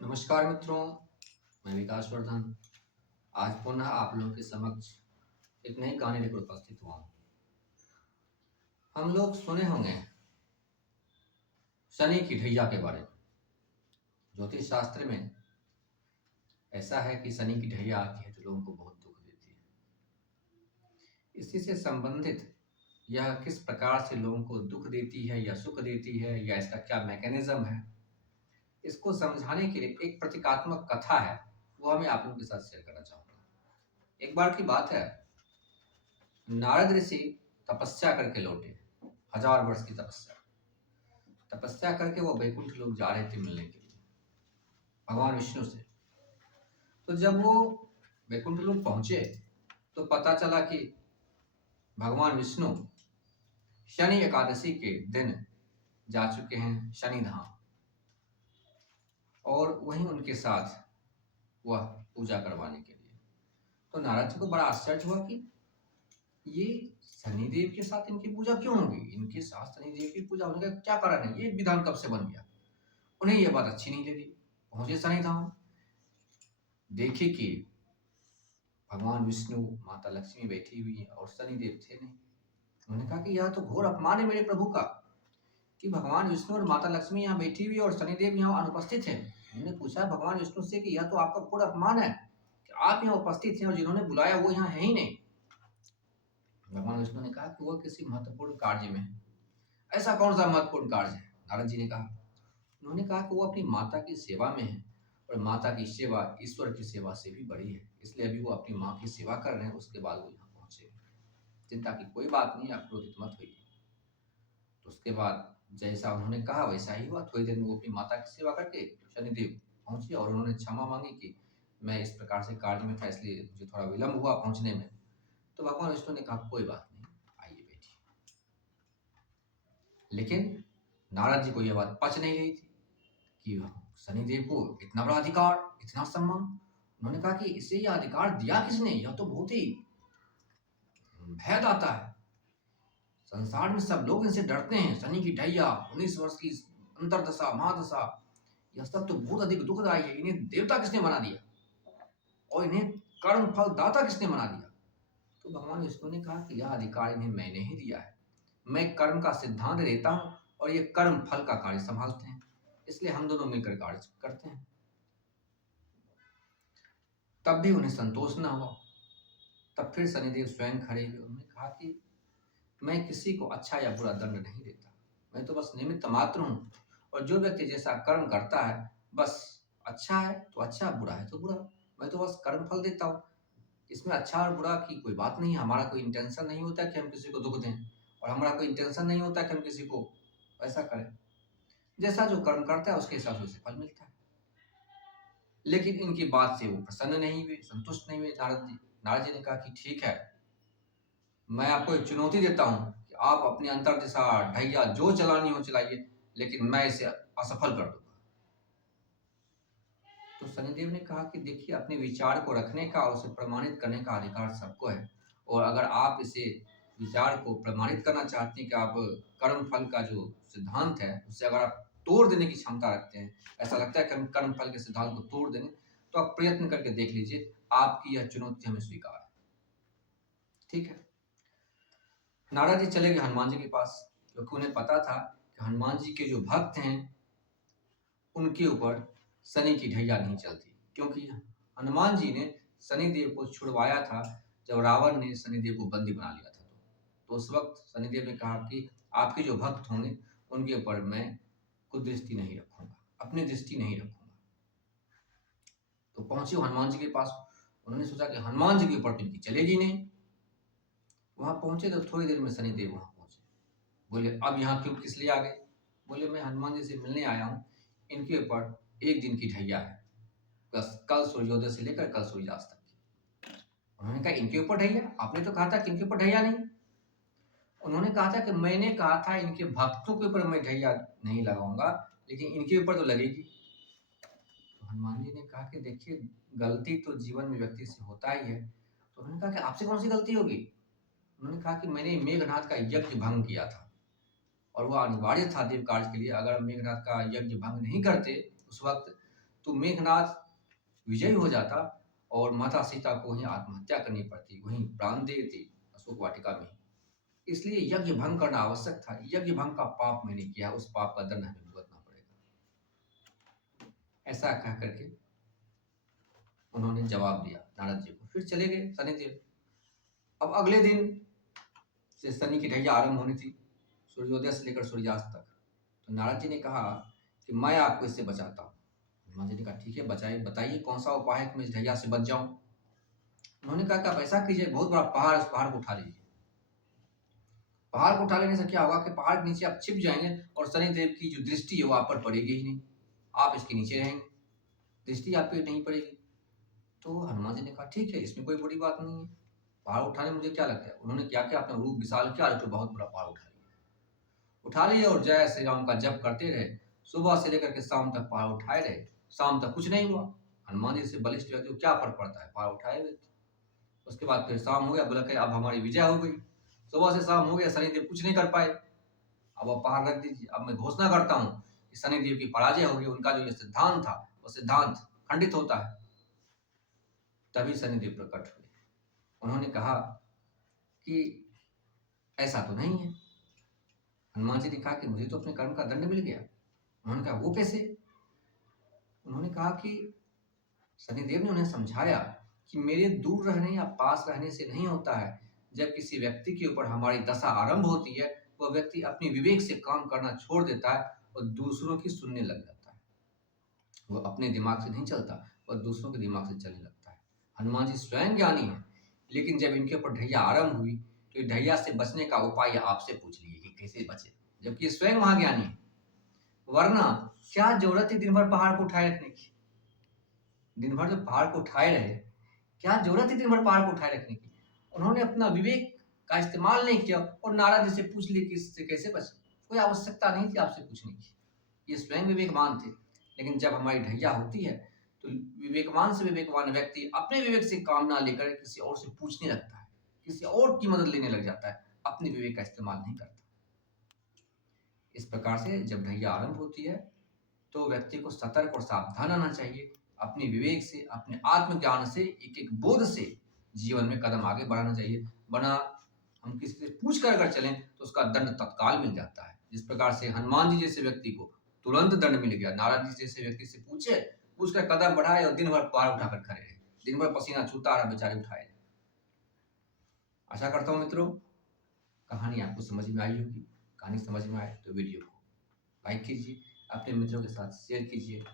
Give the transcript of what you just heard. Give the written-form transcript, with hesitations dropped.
नमस्कार मित्रों, मैं विकास वर्धन आज पुनः आप लोगों के समक्ष एक नई कहानी लेकर उपस्थित हुआ हूँ। हम लोग सुने होंगे शनि की ढैया के बारे में। ज्योतिष शास्त्र में ऐसा है कि शनि की ढैया आती है तो लोगों को बहुत दुख देती है। इसी से संबंधित यह किस प्रकार से लोगों को दुख देती है या सुख देती है या इसका क्या मैकेनिज्म है, इसको समझाने के लिए एक प्रतीकात्मक कथा है, वो मैं आप लोगों के साथ शेयर करना चाहूँगा। एक बार की बात है, नारद ऋषि तपस्या करके लौटे। 1000 वर्ष की तपस्या करके वो वैकुंठ लोग जा रहे थे मिलने के लिए भगवान विष्णु से। तो जब वो वैकुंठ लोग पहुंचे तो पता चला कि भगवान विष्णु शनि एकादशी के दिन जा चुके हैं शनि धाम, और वहीं उनके साथ वह पूजा करवाने के लिए। तो नारद जी को बड़ा आश्चर्य हुआ कि ये शनिदेव के साथ इनकी पूजा क्यों होगी, इनके साथ शनिदेव की पूजा होने का क्या कारण है, ये विधान कब से बन गया। उन्हें यह बात अच्छी नहीं लगी। पहुंचे शनि धाम, देखे कि भगवान विष्णु माता लक्ष्मी बैठी हुई है और शनिदेव थे नहीं। उन्होंने कहा कि यह तो घोर अपमान है मेरे प्रभु का कि भगवान विष्णु और माता लक्ष्मी यहाँ बैठी हुई और शनिदेव यहाँ अनुपस्थित हैं। उन्होंने पूछा भगवान विष्णु से कि यह तो आपका घोर अपमान है कि आप यहाँ उपस्थित हैं और जिन्होंने बुलाया वो यहाँ है ही नहीं। भगवान विष्णु ने कहा कि वह किसी महत्वपूर्ण कार्य में है। ऐसा कौन सा महत्वपूर्ण कार्य है, नारद जी ने कहा। उन्होंने कहा कि वो अपनी माता की सेवा में है और माता की सेवा ईश्वर की सेवा से भी बड़ी है, इसलिए अभी वो अपनी माँ की सेवा कर रहे हैं, उसके बाद वो यहाँ पहुंचे। चिंता की कोई बात नहीं, आप क्रोधित मत होइए। तो उसके बाद जैसा उन्होंने कहा वैसा ही हुआ। थोड़ी देर में वो अपनी माता की सेवा करके शनिदेव पहुंचे और उन्होंने क्षमा मांगी कि मैं इस प्रकार से कार्य में था इसलिए मुझे थोड़ा विलंब हुआ पहुंचने में। तो भगवान विष्णु ने कहा कोई बात नहीं, आइए बैठिए। लेकिन नारद जी को यह बात पच नहीं रही थी कि शनिदेव को इतना बड़ा अधिकार, इतना सम्मान। उन्होंने कहा कि इसे यह अधिकार दिया किसने, यह तो बहुत ही भयदाता है। संसार में सब लोग इनसे डरते हैं। शनि की ढैया, 19 वर्ष की अंतरदशा, महादशा, यह सब तो बहुत अधिक दुखदायी है। इन्हें देवता किसने बना दिया और इन्हें कर्म फल दाता किसने बना दिया। तो भगवान विष्णु ने कहा कि यह अधिकार इन्हें मैंने ही दिया है। मैं कर्म का सिद्धांत देता हूं और ये कर्म फल का कार्य संभालते हैं, इसलिए हम दोनों मिलकर कार्य करते हैं। तब भी उन्हें संतोष न हुआ। तब फिर शनिदेव स्वयं खड़े हुए। उन्होंने कहा कि मैं किसी को अच्छा या बुरा दंड नहीं देता, मैं तो बस निमित्त मात्र हूँ, और जो व्यक्ति जैसा कर्म करता है बस अच्छा है तो अच्छा, बुरा है तो बुरा, मैं तो बस कर्म फल देता हूँ। इसमें अच्छा और बुरा की कोई बात नहीं है। हमारा कोई इंटेंशन नहीं होता कि हम किसी को दुख दें, और हमारा कोई इंटेंशन नहीं होता कि हम किसी को ऐसा करें। जैसा जो कर्म करता है उसके हिसाब से उसे फल मिलता है। लेकिन इनकी बात से वो प्रसन्न नहीं हुए, संतुष्ट नहीं हुए। नारद जी ने कहा कि ठीक है, मैं आपको एक चुनौती देता हूं कि आप अपनी अंतर्दिशा ढैया जो चलानी हो चलाइए, लेकिन मैं इसे असफल कर दूंगा। तो शनिदेव ने कहा कि देखिए, अपने विचार को रखने का और उसे प्रमाणित करने का अधिकार सबको है, और अगर आप इसे विचार को प्रमाणित करना चाहते हैं कि आप कर्म फल का जो सिद्धांत है उसे अगर आप तोड़ देने की क्षमता रखते हैं, ऐसा लगता है कि हम कर्म फल के सिद्धांत को तोड़ देंगे, तो आप प्रयत्न करके देख लीजिए, आपकी यह चुनौती हमें स्वीकार है। ठीक है। नारद जी चले गए हनुमान जी के पास, क्योंकि उन्हें पता था कि हनुमान जी के जो भक्त हैं उनके ऊपर शनि की ढैया नहीं चलती, क्योंकि हनुमान जी ने शनिदेव को छुड़वाया था जब रावण ने शनिदेव को बंदी बना लिया था। तो उस वक्त शनिदेव ने कहा कि आपके जो भक्त होंगे उनके ऊपर मैं कुदृष्टि नहीं रखूंगा, अपनी दृष्टि नहीं रखूंगा। तो पहुंचे हनुमान जी के पास। उन्होंने सोचा कि हनुमान जी के ऊपर तो इनकी चलेगी नहीं। वहां पहुंचे तो थोड़ी देर में शनिदेव वहां पहुंचे। बोले अब यहाँ क्यों, किस लिए आ गए। बोले मैं हनुमान जी से मिलने आया हूँ, इनके ऊपर एक दिन की ढैया है, बस कल सूर्योदय से लेकर कल सूर्यास्त तक की। उन्होंने कहा इनके ऊपर ढैया, आपने तो कहा था कि इनके ऊपर ढैया नहीं। उन्होंने कहा था कि मैंने कहा था इनके भक्तों के ऊपर मैं ढैया नहीं लगाऊंगा, लेकिन इनके ऊपर तो लगेगी। तो हनुमान जी ने कहा कि देखिए, गलती तो जीवन में व्यक्ति से होता ही है। तो उन्होंने कहा कि आपसे कौन सी गलती होगी। उन्होंने कहा कि मैंने मेघनाथ का यज्ञ भंग किया था, और वह अनिवार्य था देव कार्य के लिए। अगर मेघनाथ का यज्ञ भंग नहीं करते उस वक्त, तो मेघनाद विजयी हो जाता और माता सीता को ही आत्महत्या करनी पड़ती, वहीं प्राण दे देती अशोक वाटिका में। इसलिए यज्ञ भंग करना आवश्यक था। यज्ञ भंग का पाप मैंने किया, उस पाप का दंड हमें भुगतना पड़ेगा। ऐसा कह करके उन्होंने जवाब दिया नारद जी को। फिर चले गए शनिदेव। अब अगले दिन से शनि की ढैया आरंभ होनी थी, सूर्योदय से लेकर सूर्यास्त तक। तो नारद जी ने कहा कि मैं आपको इससे बचाता हूँ। हनुमान जी ने कहा ठीक है, बताइए बताइए कौन सा उपाय है कि मैं इस ढैया से बच जाऊं। उन्होंने कहा कि आप ऐसा कीजिए, बहुत बड़ा पहाड़, उस पहाड़ को उठा लीजिए। पहाड़ को उठा लेने से क्या होगा कि पहाड़ के नीचे आप छिप जाएंगे और शनिदेव की जो दृष्टि है वो आप पर पड़ेगी ही नहीं, आप इसके नीचे रहेंगे, दृष्टि आप पे नहीं पड़ेगी। तो हनुमान जी ने कहा ठीक है, इसमें कोई बड़ी बात नहीं है, पहाड़ उठाने में मुझे क्या लगता है। उन्होंने क्या किया, अपना रूप विशाल किया और बहुत बड़ा पहाड़ उठा लिया और जय श्री राम का जप करते रहे। सुबह से लेकर के शाम तक पहाड़ उठाए रहे, शाम तक कुछ नहीं हुआ। हनुमान जी से बलिष्ठ व्यक्ति को क्या फर्क पड़ता है, पहाड़ उठाए हुए। उसके बाद फिर शाम हो गया, बोला कि अब हमारी विजय हो गई। सुबह से शाम हो गया, शनिदेव कुछ नहीं कर पाए। अब आप पहाड़ रख दीजिए। अब मैं घोषणा करता हूँ कि शनिदेव की पराजय होगी, उनका जो ये सिद्धांत था वो सिद्धांत खंडित होता है। तभी शनिदेव प्रकट हुए। उन्होंने कहा कि ऐसा तो नहीं है। हनुमान जी ने कहा कि मुझे तो अपने कर्म का दंड मिल गया। उन्होंने कहा वो कैसे। उन्होंने कहा कि शनिदेव ने उन्हें समझाया कि मेरे दूर रहने या पास रहने से नहीं होता है। जब किसी व्यक्ति के ऊपर हमारी दशा आरंभ होती है, वह व्यक्ति अपनी विवेक से काम करना छोड़ देता है और दूसरों की सुनने लग जाता है। वह अपने दिमाग से नहीं चलता, वह दूसरों के दिमाग से चलने लगता है। हनुमान जी स्वयं ज्ञानी हैं, लेकिन जब इनके ऊपर ढैया आरंभ हुई तो ढैया से बचने का उपाय आपसे पूछ लिए कि कैसे बचे, जबकि ये स्वयं महाज्ञानी है। वरना क्या जरूरत है दिन भर पहाड़ को उठाए रखने की। दिन भर जो पहाड़ को उठाए रहे, क्या जरूरत है दिन भर पहाड़ को उठाए रखने की। उन्होंने अपना विवेक का इस्तेमाल नहीं किया और नारद जी से पूछ लिए कि इससे कैसे बचे। कोई आवश्यकता नहीं थी आपसे पूछने की, ये स्वयं विवेकवान थे। लेकिन जब हमारी ढैया होती है तो विवेकवान से विवेकवान व्यक्ति अपने विवेक से काम ना लेकर किसी और से पूछने लगता है, किसी और की मदद लेने लग जाता है, अपने विवेक का इस्तेमाल नहीं करता। इस प्रकार से जब ढैया आरंभ होती है तो व्यक्ति को सतर्क और सावधान रहना चाहिए। अपने विवेक से, अपने आत्मज्ञान से, एक एक बोध से जीवन में कदम आगे बढ़ाना चाहिए। बना हम किसी से पूछ कर अगर चलें तो उसका दंड तत्काल मिल जाता है। जिस प्रकार से हनुमान जी जैसे व्यक्ति को तुरंत दंड मिल गया, नारद जी जैसे व्यक्ति से पूछे, पूछ कर कदम बढ़ाए और दिन भर पहाड़ उठाकर खड़े रहे, दिन भर पसीना छूता रहा, बेचारे उठाए। आशा करता हूँ मित्रों कहानी आपको समझ में आई होगी। कहानी समझ में आए तो वीडियो को लाइक कीजिए, अपने मित्रों के साथ शेयर कीजिए।